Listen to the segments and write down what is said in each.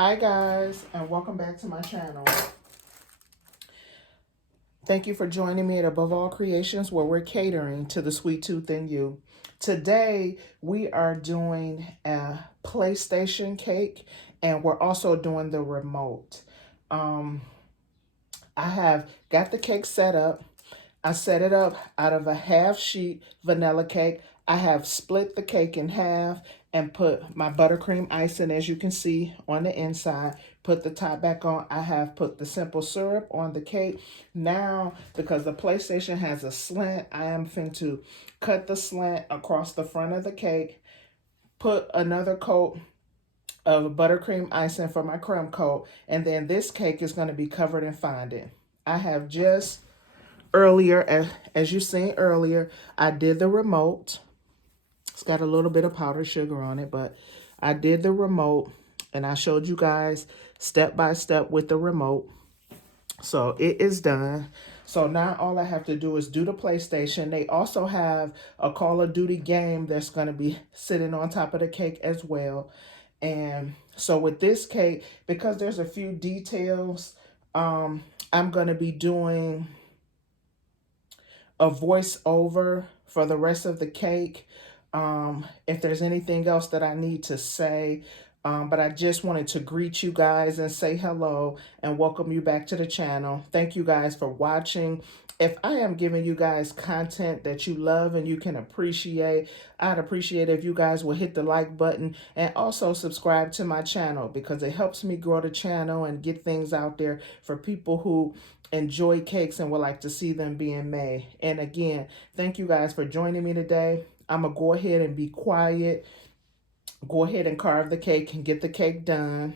Hi guys, and welcome back to my channel. Thank you for joining me at Above All Creations, where we're catering to the sweet tooth in you. Today we are doing a PlayStation cake, and we're also doing the remote. Um, I have got the cake set up. I set it up out of a half sheet vanilla cake. I have split the cake in half and put my buttercream icing, as you can see, on the inside. Put the top back on. I have put the simple syrup on the cake. Now, because the PlayStation has a slant, I am going to cut the slant across the front of the cake, put another coat of buttercream icing for my crumb coat, and then this cake is going to be covered in fondant. I have just earlier, as you seen earlier, I did the remote. It's got a little bit of powdered sugar on it, but I did the remote and I showed you guys step by step with the remote. So it is done. So now all I have to do is do the PlayStation. They also have a Call of Duty game that's going to be sitting on top of the cake as well. And so with this cake, because there's a few details, I'm going to be doing a voiceover for the rest of the cake. If there's anything else that I need to say, but I just wanted to greet you guys and say hello and welcome you back to the channel. Thank you guys for watching. If I am giving you guys content that you love and you can appreciate, I'd appreciate if you guys will hit the like button and also subscribe to my channel, because it helps me grow the channel and get things out there for people who enjoy cakes and would like to see them being made. And again, thank you guys for joining me today. I'm going to go ahead and be quiet. Go ahead and carve the cake and get the cake done.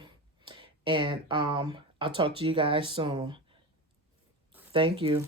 And I'll talk to you guys soon. Thank you.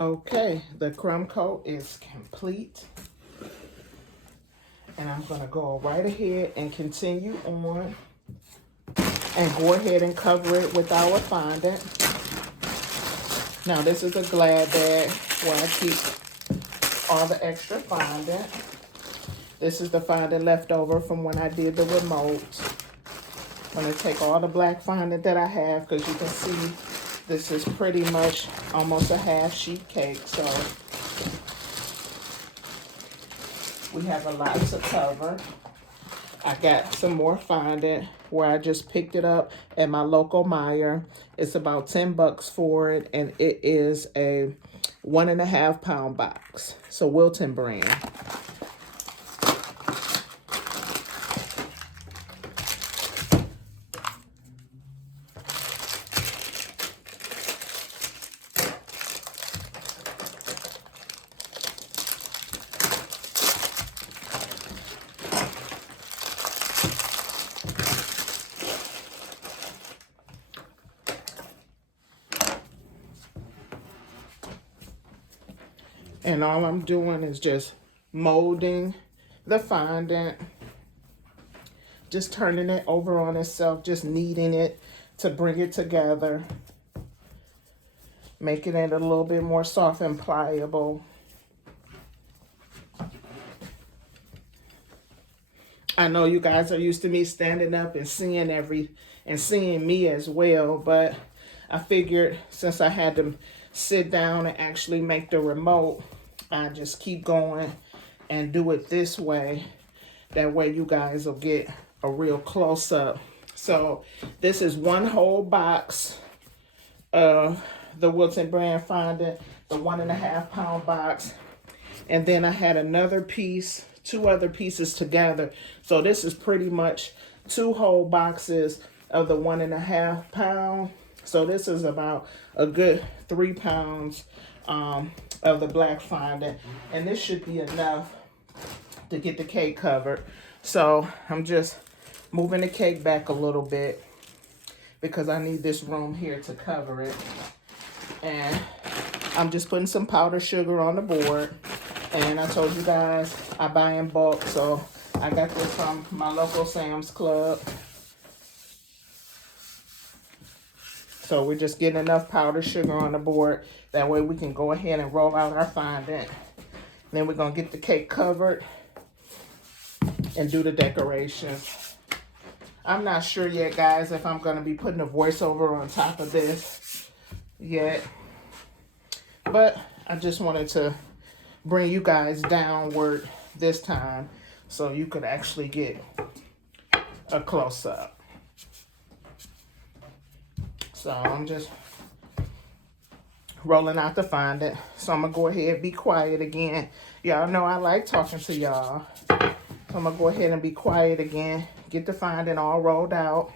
Okay, the crumb coat is complete. And I'm gonna go right ahead and continue on and go ahead and cover it with our fondant. Now this is a Glad bag where I keep all the extra fondant. This is the fondant left over from when I did the remote. I'm gonna take all the black fondant that I have, because you can see this is pretty much almost a half sheet cake, so we have a lot to cover. I got some more fondant where I just picked it up at my local Meijer. It's about 10 bucks for it, and it is a 1.5 pound box. So Wilton brand. And all I'm doing is just molding the fondant, just turning it over on itself, just kneading it to bring it together, making it a little bit more soft and pliable. I know you guys are used to me standing up and seeing me as well, but I figured since I had to sit down and actually make the remote, I just keep going and do it this way. That way you guys will get a real close-up. So this is one whole box of the Wilton brand fondant, the 1.5 pound box. And then I had another piece, 2 other pieces together. So this is pretty much 2 whole boxes of the 1.5 pound. So this is about a good 3 pounds of the black fondant. And this should be enough to get the cake covered. So I'm just moving the cake back a little bit because I need this room here to cover it. And I'm just putting some powdered sugar on the board. And I told you guys I buy in bulk, so I got this from my local Sam's Club. So we're just getting enough powdered sugar on the board. That way we can go ahead and roll out our fondant. Then we're gonna get the cake covered and do the decorations. I'm not sure yet, guys, if I'm gonna be putting a voiceover on top of this yet. But I just wanted to bring you guys downward this time so you could actually get a close-up. So I'm just rolling out the fondant. So I'm gonna go ahead and be quiet again. Y'all know I like talking to y'all. So I'm gonna go ahead and be quiet again, get the fondant all rolled out.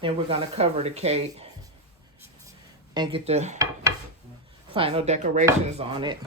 Then we're gonna cover the cake and get the final decorations on it.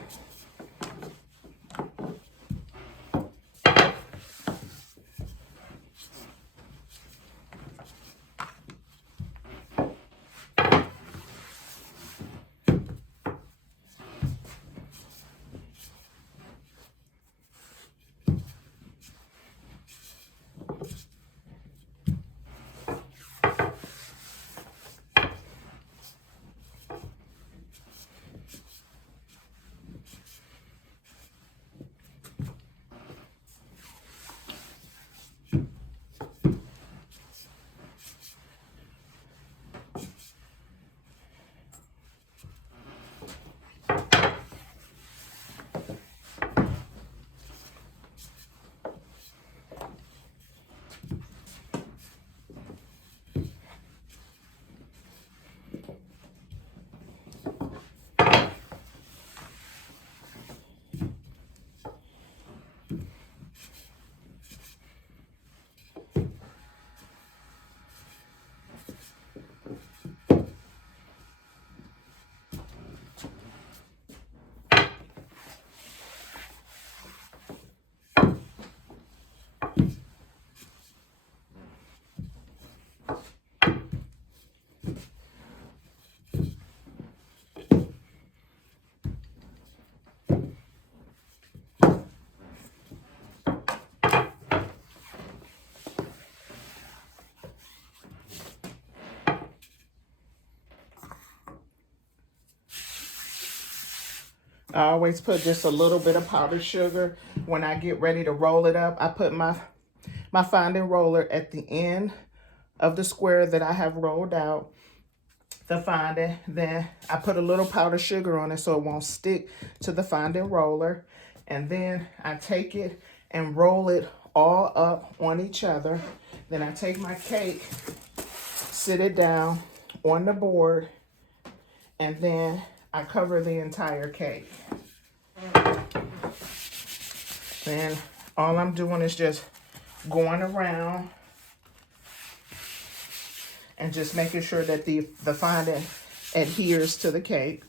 I always put just a little bit of powdered sugar. When I get ready to roll it up, I put my fondant roller at the end of the square that I have rolled out the fondant. Then I put a little powdered sugar on it so it won't stick to the fondant roller. And then I take it and roll it all up on each other. Then I take my cake, sit it down on the board, and then I cover the entire cake. Then all I'm doing is just going around and just making sure that the fondant adheres to the cake.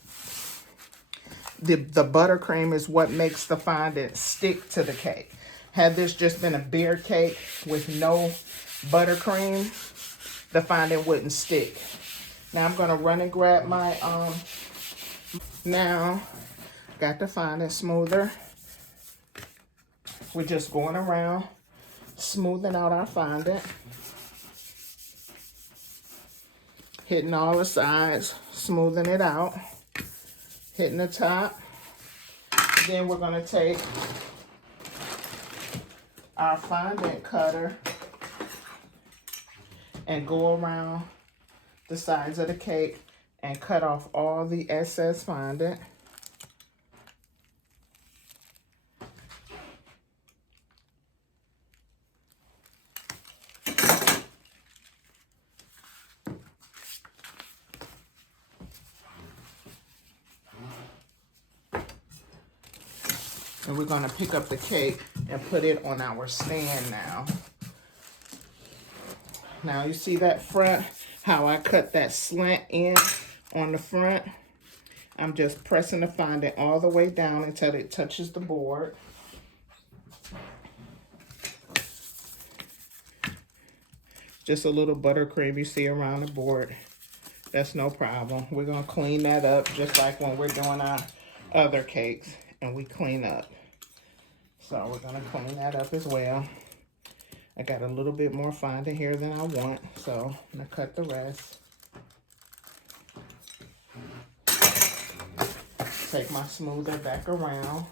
The buttercream is what makes the fondant stick to the cake. Had this just been a bare cake with no buttercream, the fondant wouldn't stick. Now I'm gonna run and grab my, now got the fondant smoother. We're just going around, smoothing out our fondant. Hitting all the sides, smoothing it out. Hitting the top. Then we're gonna take our fondant cutter and go around the sides of the cake and cut off all the excess fondant. And we're gonna pick up the cake and put it on our stand now. Now you see that front, how I cut that slant in on the front? I'm just pressing the fondant all the way down until it touches the board. Just a little buttercream you see around the board. That's no problem. We're gonna clean that up just like when we're doing our other cakes and we clean up. So we're gonna clean that up as well. I got a little bit more fondant here than I want, so I'm gonna cut the rest. Take my smoother back around.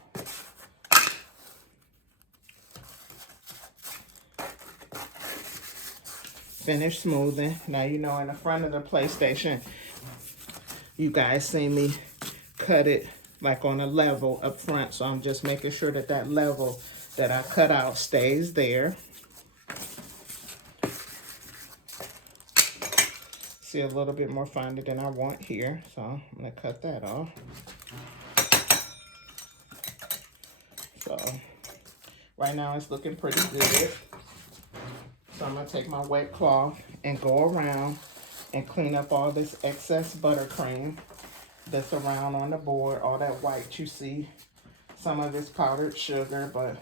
Finish smoothing. Now you know in the front of the PlayStation, you guys see me cut it like on a level up front, so I'm just making sure that that level that I cut out stays there. See a little bit more fondant than I want here, so I'm gonna cut that off. So right now it's looking pretty good. So I'm gonna take my wet cloth and go around and clean up all this excess buttercream that's around on the board, all that white you see. Some of it's powdered sugar, but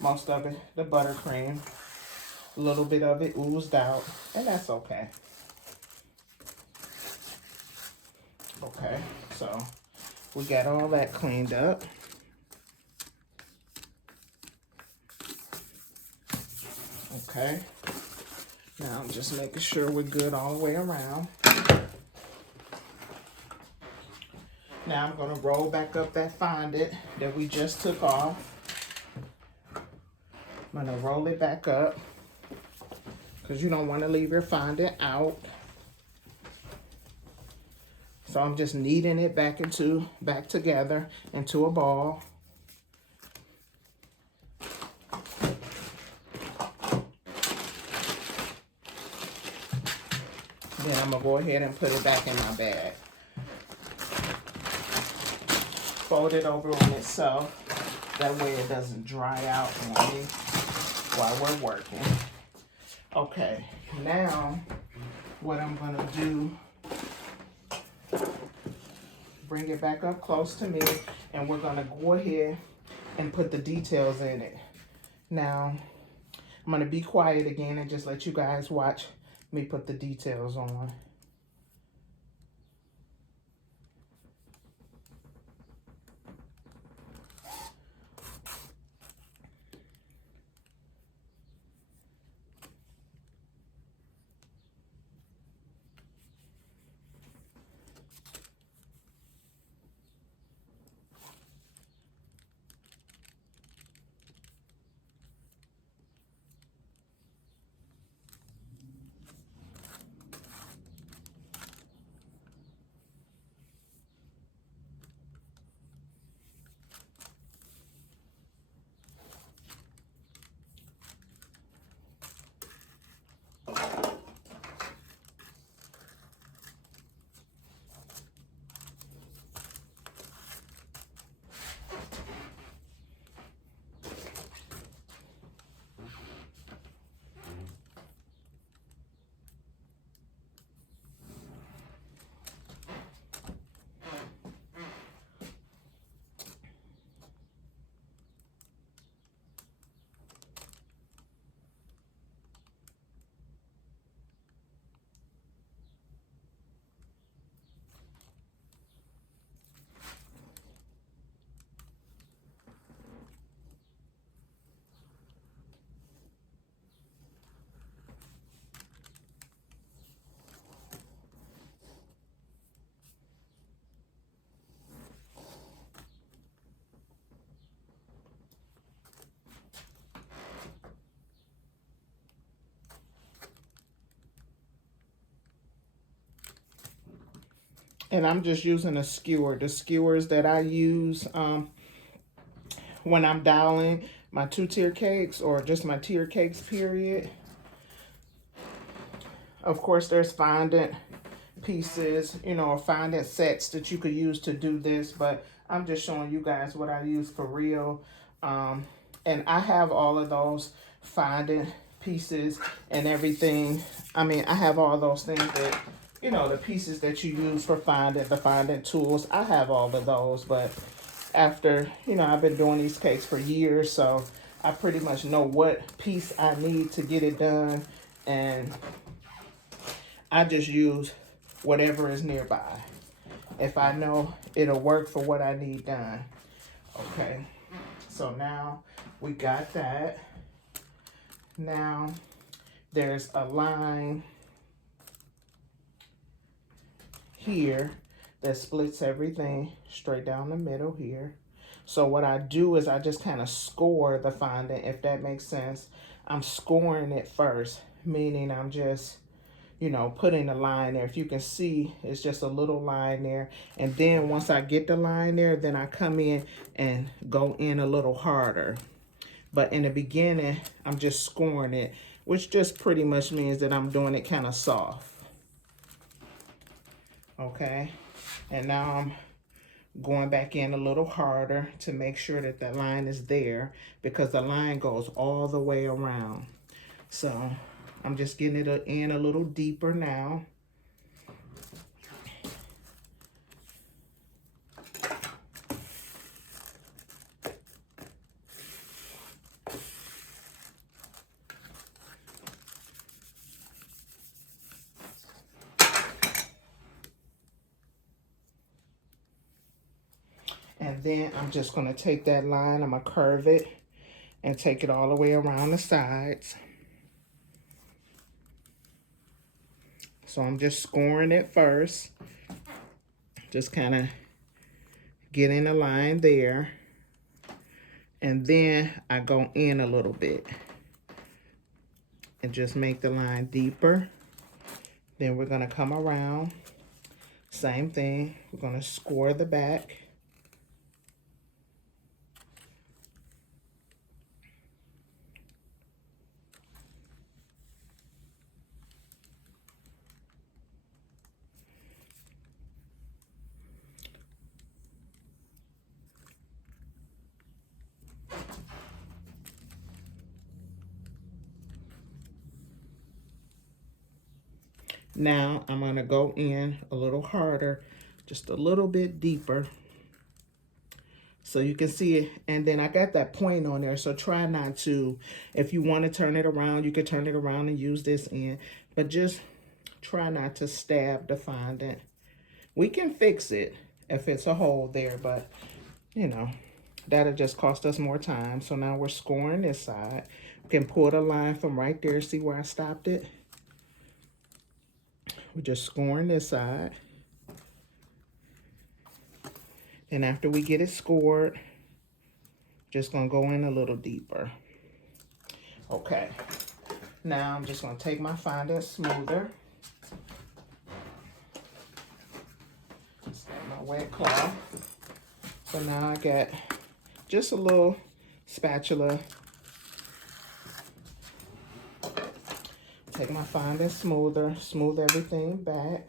most of it, the buttercream. A little bit of it oozed out, and that's okay. Okay, so we got all that cleaned up. Okay, now I'm just making sure we're good all the way around. Now I'm gonna roll back up that fondant that we just took off. I'm gonna roll it back up because you don't want to leave your fondant out. So I'm just kneading it back together into a ball. Then I'm gonna go ahead and put it back in my bag. Fold it over on itself. That way it doesn't dry out on me while we're working. Okay, now what I'm gonna do, bring it back up close to me, and we're gonna go ahead and put the details in it. Now, I'm gonna be quiet again and just let you guys watch me put the details on. And I'm just using a skewer. The skewers that I use when I'm dialing my 2-tier cakes or just my tier cakes, period. Of course, there's fondant pieces, you know, fondant sets that you could use to do this, but I'm just showing you guys what I use for real. And I have all of those fondant pieces and everything. I mean, I have all those things that, you know, the pieces that you use for fondant, the fondant tools. I have all of those, but after, you know, I've been doing these cakes for years, so I pretty much know what piece I need to get it done, and I just use whatever is nearby if I know it'll work for what I need done. Okay, so now we got that. Now there's a line here that splits everything straight down the middle here. So what I do is I just kind of score the fondant, if that makes sense. I'm scoring it first, meaning I'm just, you know, putting a line there. If you can see, it's just a little line there. And then once I get the line there, then I come in and go in a little harder. But in the beginning, I'm just scoring it, which just pretty much means that I'm doing it kind of soft. Okay, and now I'm going back in a little harder to make sure that the line is there, because the line goes all the way around. So I'm just getting it in a little deeper now. And then I'm just going to take that line, I'm going to curve it and take it all the way around the sides. So I'm just scoring it first. Just kind of getting a line there. And then I go in a little bit and just make the line deeper. Then we're going to come around. Same thing. We're going to score the back. Now I'm going to go in a little harder, just a little bit deeper, so you can see it. And then I got that point on there, so try not to, if you want to turn it around, you could turn it around and use this end, but just try not to stab the fondant. We can fix it if it's a hole there, but you know, that'll just cost us more time. So now we're scoring this side. We can pull the line from right there. See where I stopped it? We're just scoring this side. And after we get it scored, just gonna go in a little deeper. Okay, now I'm just gonna take my fondant smoother. Just got my wet cloth. So now I got just a little spatula. Take my fondant smoother, smooth everything back.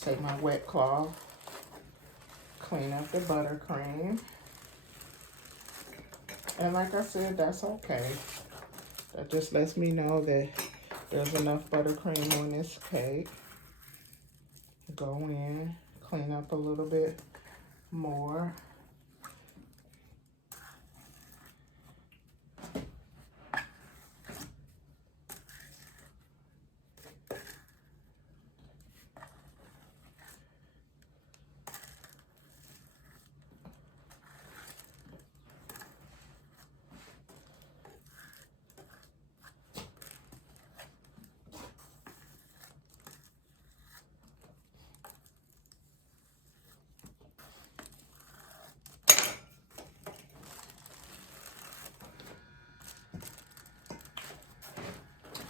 Take my wet cloth, clean up the buttercream. And like I said, that's okay. That just lets me know that there's enough buttercream on this cake. Go in, clean up a little bit more.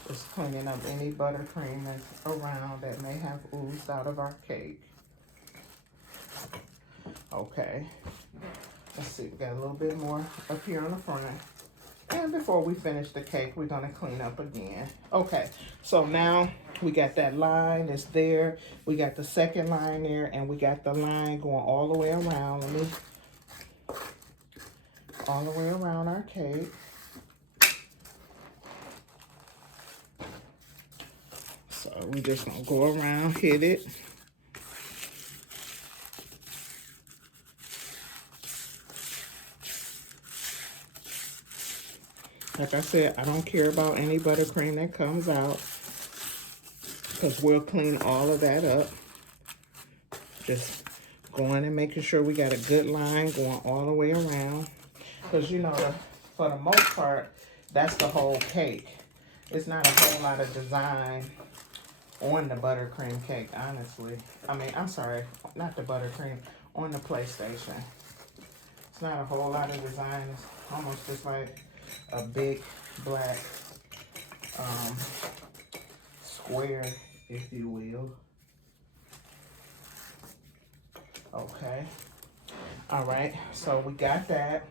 Just cleaning up any buttercream that's around that may have oozed out of our cake. Okay. Let's see, we got a little bit more up here on the front. And before we finish the cake, we're gonna clean up again. Okay, so now we got that line that's there. We got the second line there, and we got the line going all the way around. Let me, all the way around our cake. So we just gonna go around, hit it. Like I said, I don't care about any buttercream that comes out because we'll clean all of that up. Just going and making sure we got a good line going all the way around. Because, you know, for the most part, that's the whole cake. It's not a whole lot of design on the buttercream cake, honestly. I mean, I'm sorry, not the buttercream, on the PlayStation. It's not a whole lot of design. It's almost just like a big black square, if you will. Okay. All right, so we got that.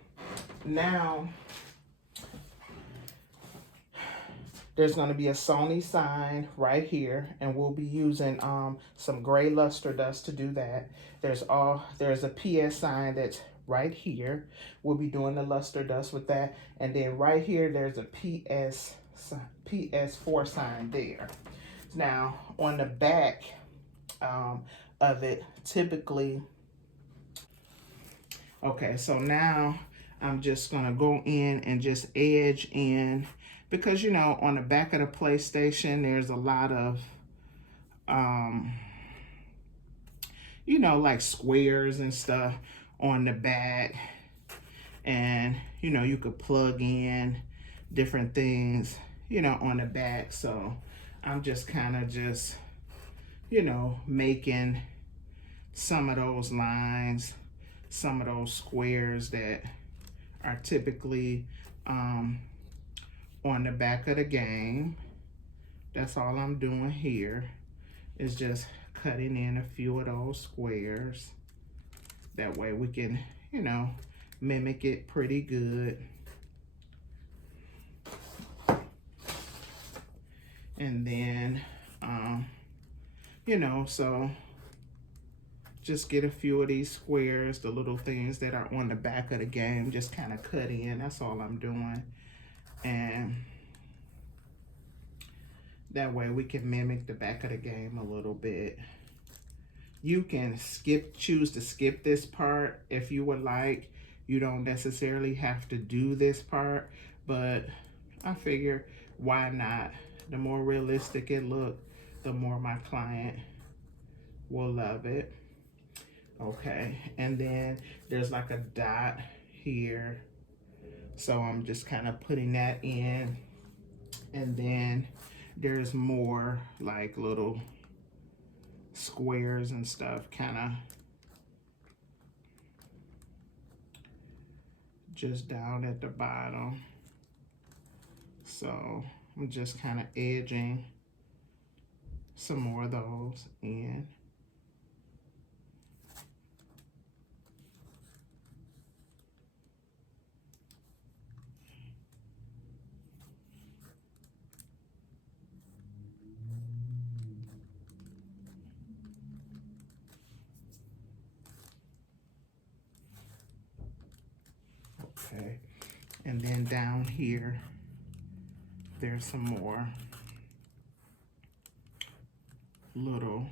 Now, there's going to be a Sony sign right here, and we'll be using some gray luster dust to do that. There's a PS sign that's right here. We'll be doing the luster dust with that. And then right here, there's a PS4 sign there. Now, on the back of it, typically, okay, so now I'm just gonna go in and just edge in, because, you know, on the back of the PlayStation, there's a lot of, you know, like squares and stuff on the back. And, you know, you could plug in different things, you know, on the back. So I'm just kind of just, you know, making some of those lines, some of those squares that are typically on the back of the game. That's all I'm doing here, is just cutting in a few of those squares. That way we can, you know, mimic it pretty good. And then, you know, so just get a few of these squares, the little things that are on the back of the game, just kind of cut in. That's all I'm doing. And that way we can mimic the back of the game a little bit. You can choose to skip this part if you would like. You don't necessarily have to do this part, but I figure, why not? The more realistic it looks, the more my client will love it. Okay, and then there's like a dot here. So I'm just kind of putting that in. And then there's more like little squares and stuff kind of just down at the bottom. So I'm just kind of edging some more of those in. Okay, and then down here, there's some more little,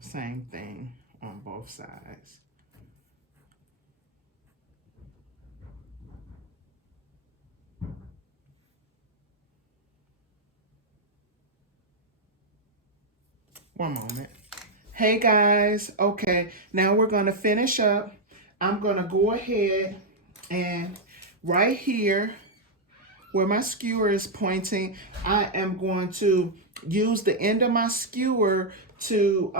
same thing on both sides. One moment. Hey guys, okay, now we're gonna finish up. I'm gonna go ahead and right here where my skewer is pointing, I am going to use the end of my skewer to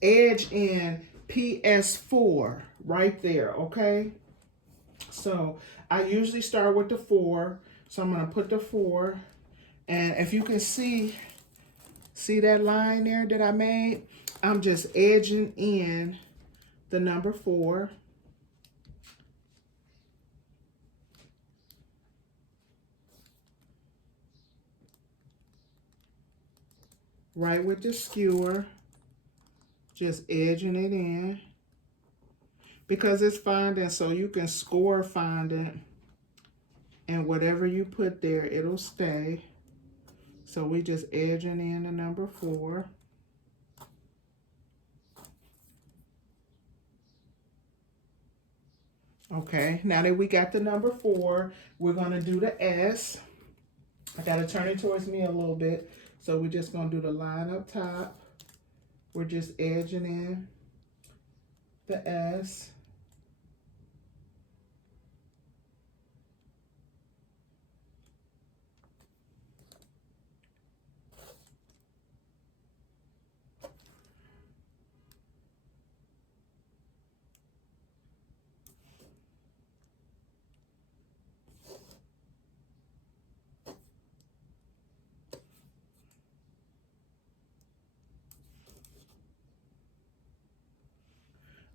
edge in PS4 right there, okay? So I usually start with the 4, so I'm gonna put the 4 And if you can see that line there that I made? I'm just edging in the number 4. Right with the skewer. Just edging it in. Because it's fondant, so you can score fondant. And whatever you put there, it'll stay. So we just edging in the number 4. Okay, now that we got the number 4, we're gonna do the S. I gotta turn it towards me a little bit. So we're just gonna do the line up top. We're just edging in the S.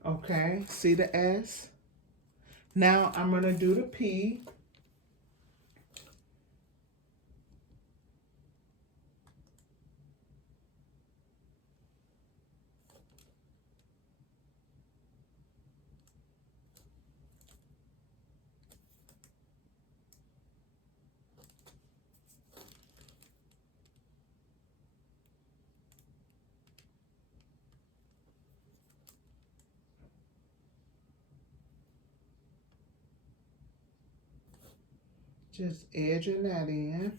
Okay, see the S? Now I'm gonna do the P. Just edging that in.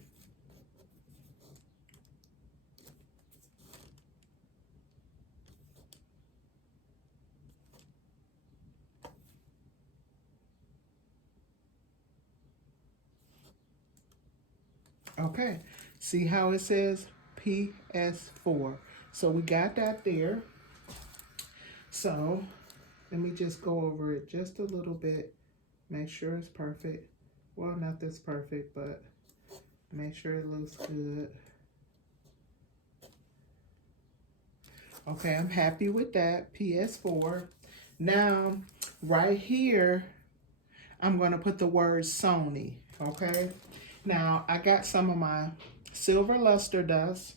Okay, see how it says PS4. So we got that there. So let me just go over it just a little bit. Make sure it's perfect. Well, not this perfect, but make sure it looks good. Okay, I'm happy with that, PS4. Now, right here, I'm gonna put the word Sony, okay? Now, I got some of my silver luster dust,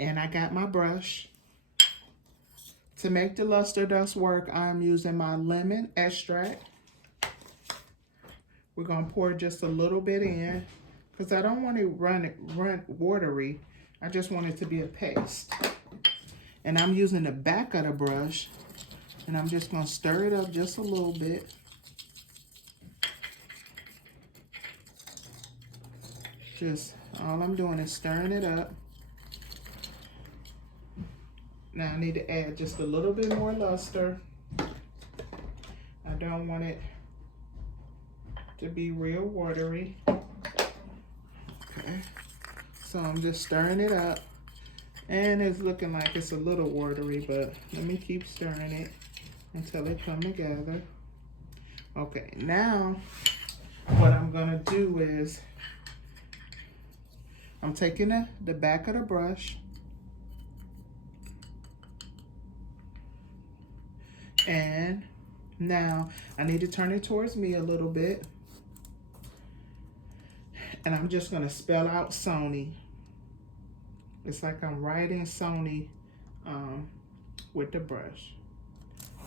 and I got my brush. To make the luster dust work, I'm using my lemon extract. We're gonna pour just a little bit in, because I don't want it run watery. I just want it to be a paste. And I'm using the back of the brush, and I'm just gonna stir it up just a little bit. Just, all I'm doing is stirring it up. Now I need to add just a little bit more luster. I don't want it to be real watery. Okay, so I'm just stirring it up. And it's looking like it's a little watery, but let me keep stirring it until it come together. Okay, now what I'm gonna do is I'm taking the back of the brush and now I need to turn it towards me a little bit. And I'm just gonna spell out Sony. It's like I'm writing Sony with the brush.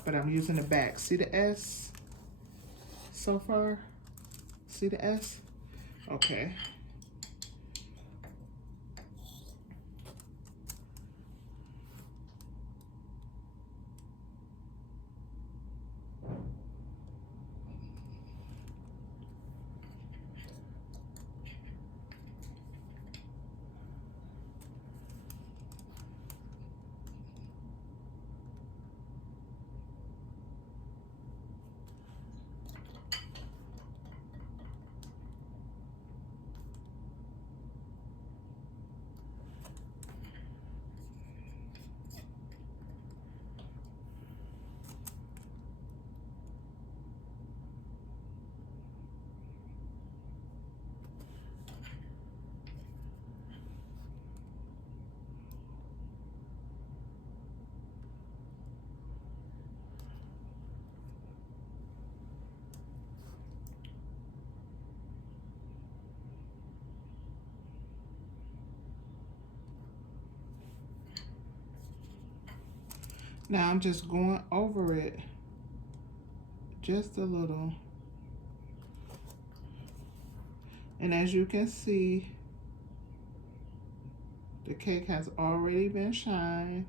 But I'm using the back. See the S so far? See the S? Okay. Now I'm just going over it just a little. And as you can see, the cake has already been shined.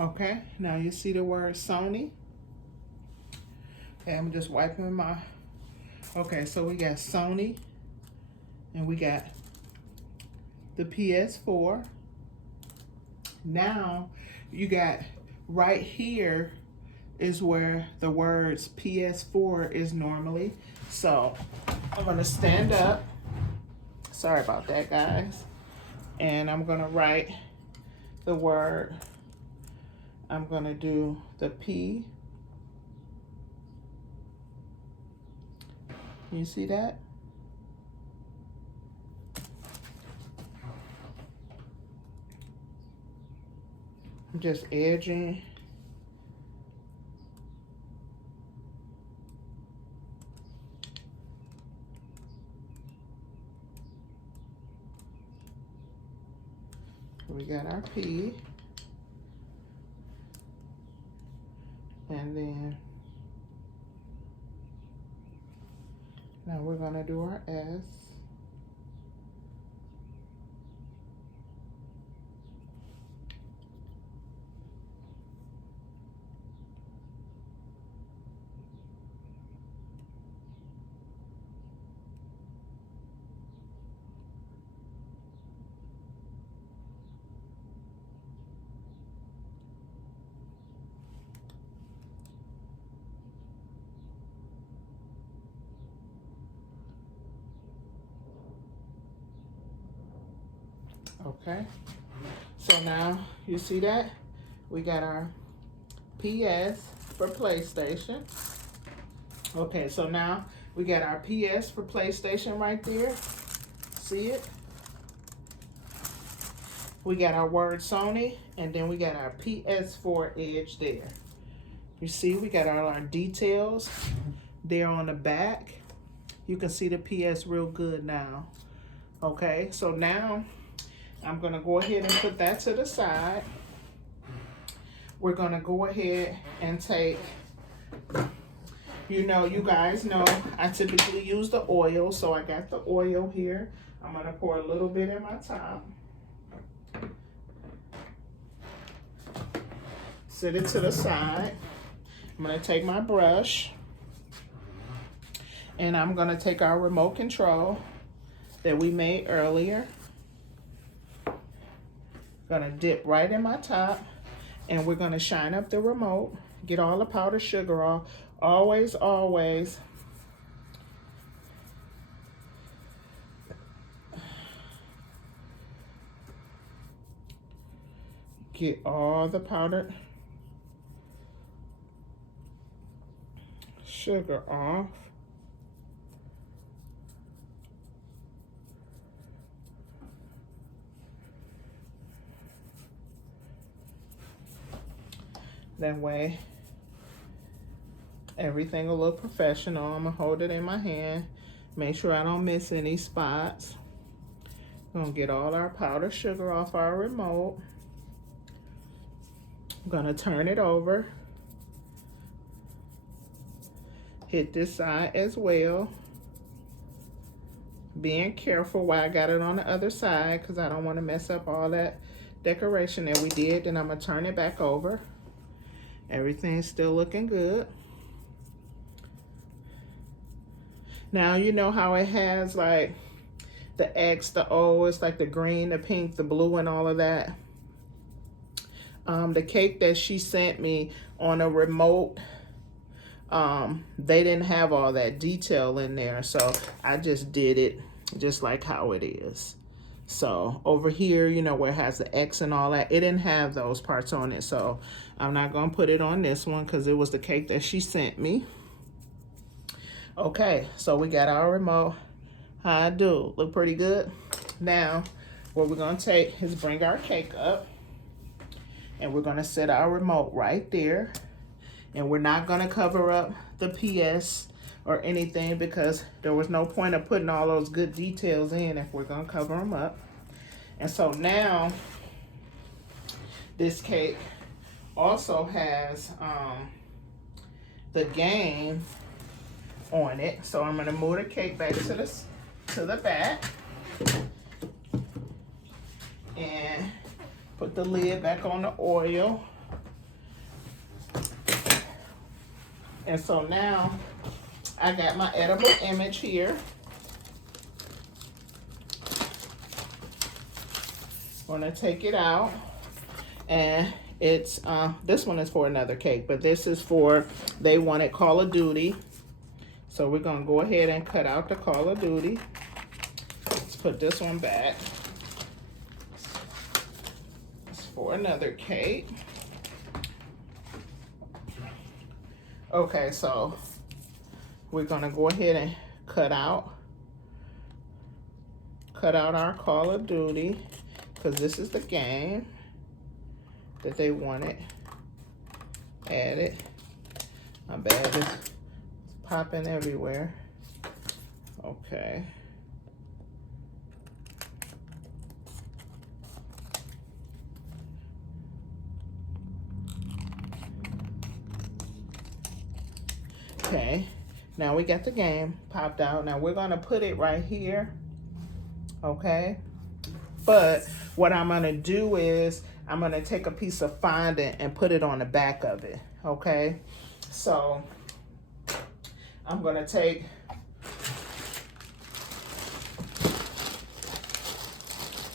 Okay, now you see the word Sony. Okay, I'm just wiping my, okay, so we got Sony and we got the PS4. Now you got right here is where the words PS4 is normally. So I'm gonna stand up. Sorry about that, guys. And I'm gonna write the word. I'm gonna do the P. You see that? I'm just edging. We got our P. And then now we're gonna do our S. Okay, so now you see that we got our PS for PlayStation. Okay, so now we got our PS for PlayStation right there. See it? We got our word Sony, and then we got our PS4 edge there. You see, we got all our details there on the back. You can see the PS real good now. Okay, so now I'm gonna go ahead and put that to the side. We're gonna go ahead and take, you know, you guys know I typically use the oil, so I got the oil here. I'm gonna pour a little bit in my top. Set it to the side. I'm gonna take my brush and I'm gonna take our remote control that we made earlier. Gonna dip right in my top and we're gonna shine up the remote, get all the powdered sugar off. Always, always get all the powdered sugar off. That way everything will look professional. I'm gonna hold it in my hand. Make sure I don't miss any spots. Gonna get all our powdered sugar off our remote. I'm gonna turn it over. Hit this side as well. Being careful while I got it on the other side because I don't want to mess up all that decoration that we did. Then I'm gonna turn it back over. Everything's still looking good. Now you know how it has like the X, the O, it's like the green, the pink, the blue, and all of that. The cake that she sent me on a remote, they didn't have all that detail in there, so I just did it just like how it is. So over here, you know, where it has the X and all that, it didn't have those parts on it. So I'm not gonna put it on this one because it was the cake that she sent me. Okay, so we got our remote. How I do? Look pretty good? Now, what we're gonna take is bring our cake up, and we're gonna set our remote right there. And we're not gonna cover up the PS or anything because there was no point of putting all those good details in if we're gonna cover them up. And so now, this cake also has the game on it. So I'm gonna move the cake back to the back and put the lid back on the oil. And so now I got my edible image here. I'm gonna take it out, and it's this one is for another cake, but this is for, they wanted Call of Duty. So we're gonna go ahead and cut out the Call of Duty. Let's put this one back. It's for another cake. Okay, so we're gonna go ahead and cut out our Call of Duty because this is the game that they wanted added. My bad, it's popping everywhere. Okay. Okay, now we got the game popped out. Now we're gonna put it right here, okay? But what I'm gonna do is I'm gonna take a piece of fondant and put it on the back of it, okay? So I'm gonna take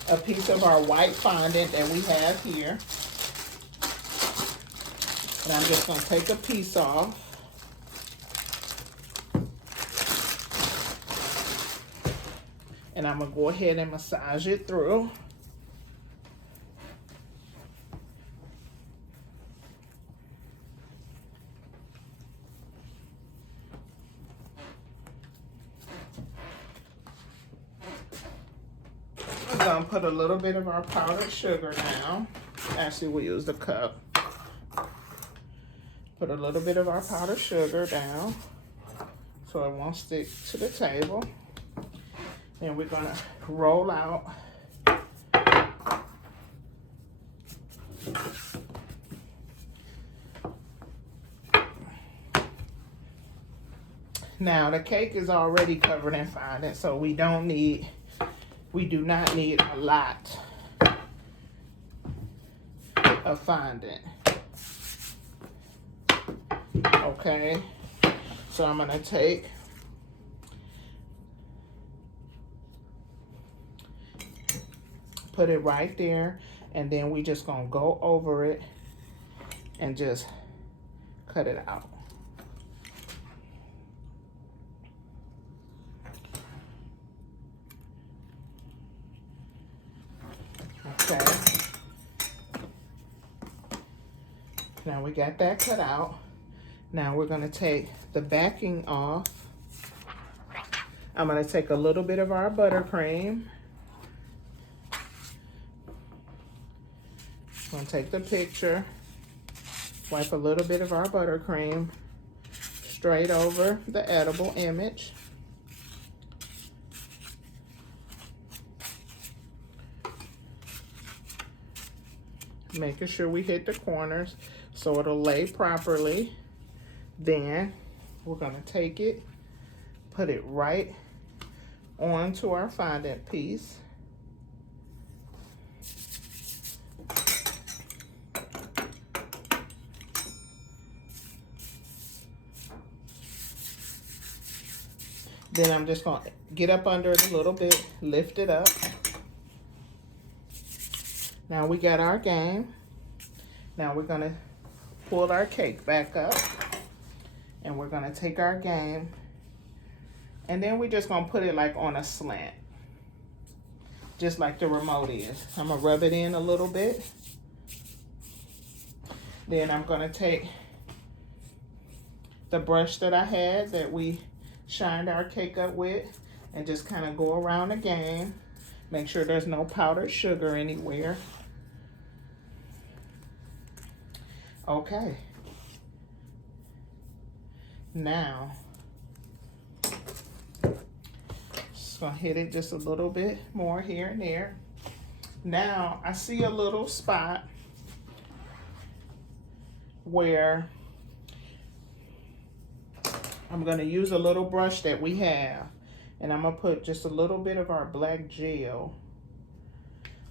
a piece of our white fondant that we have here, and I'm just gonna take a piece off. And I'm gonna go ahead and massage it through. I'm gonna put a little bit of our powdered sugar down. Actually, we'll use the cup. Put a little bit of our powdered sugar down so it won't stick to the table. And we're gonna roll out now the cake is already covered in fondant, so we do not need a lot of fondant. Okay, so I'm gonna put it right there, and then we just gonna go over it and just cut it out. Okay. Now we got that cut out. Now we're gonna take the backing off. I'm gonna take a little bit of our buttercream. I'm gonna take the picture, wipe a little bit of our buttercream straight over the edible image. Making sure we hit the corners so it'll lay properly. Then we're gonna take it, put it right onto our fondant piece. Then I'm just gonna get up under it a little bit, lift it up. Now we got our game. Now we're gonna pull our cake back up, and we're gonna take our game, and then we're just gonna put it like on a slant. just like the remote is. I'm gonna rub it in a little bit. Then I'm gonna take the brush that I had that we shined our cake up with and just kind of go around again. Make sure there's no powdered sugar anywhere. Okay. Now, just gonna hit it just a little bit more here and there. Now, I see a little spot where I'm gonna use a little brush that we have, and I'm gonna put just a little bit of our black gel.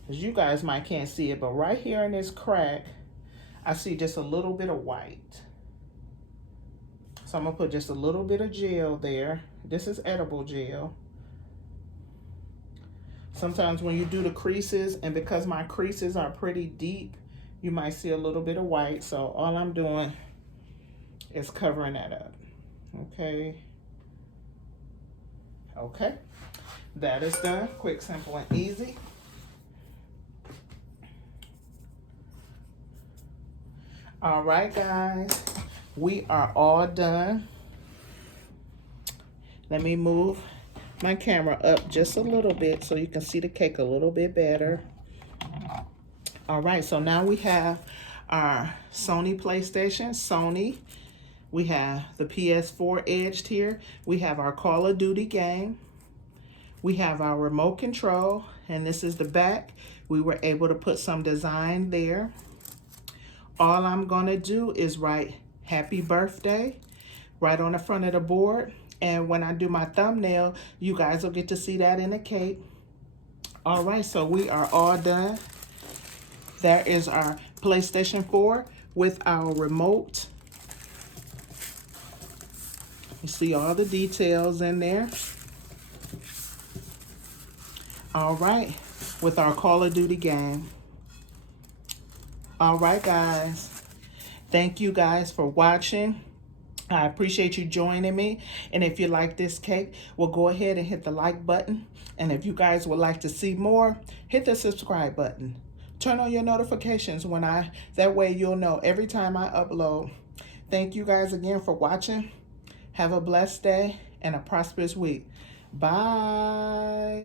As you guys might can't see it, but right here in this crack, I see just a little bit of white. So I'm gonna put just a little bit of gel there. This is edible gel. Sometimes when you do the creases, and because my creases are pretty deep, you might see a little bit of white. So all I'm doing is covering that up. Okay. Okay. That is done. Quick, simple, and easy. All right, guys. We are all done. Let me move my camera up just a little bit so you can see the cake a little bit better. All right, so now we have our Sony PlayStation. We have the PS4 edged here. We have our Call of Duty game. We have our remote control, and this is the back. We were able to put some design there. All I'm gonna do is write happy birthday right on the front of the board. And when I do my thumbnail, you guys will get to see that in the cake. All right, so we are all done. There is our PlayStation 4 with our remote. You see all the details in there. All right, with our Call of Duty game. All right, guys. Thank you guys for watching. I appreciate you joining me. And if you like this cake, well, go ahead and hit the like button. And if you guys would like to see more, hit the subscribe button. Turn on your notifications that way you'll know every time I upload. Thank you guys again for watching. Have a blessed day and a prosperous week. Bye.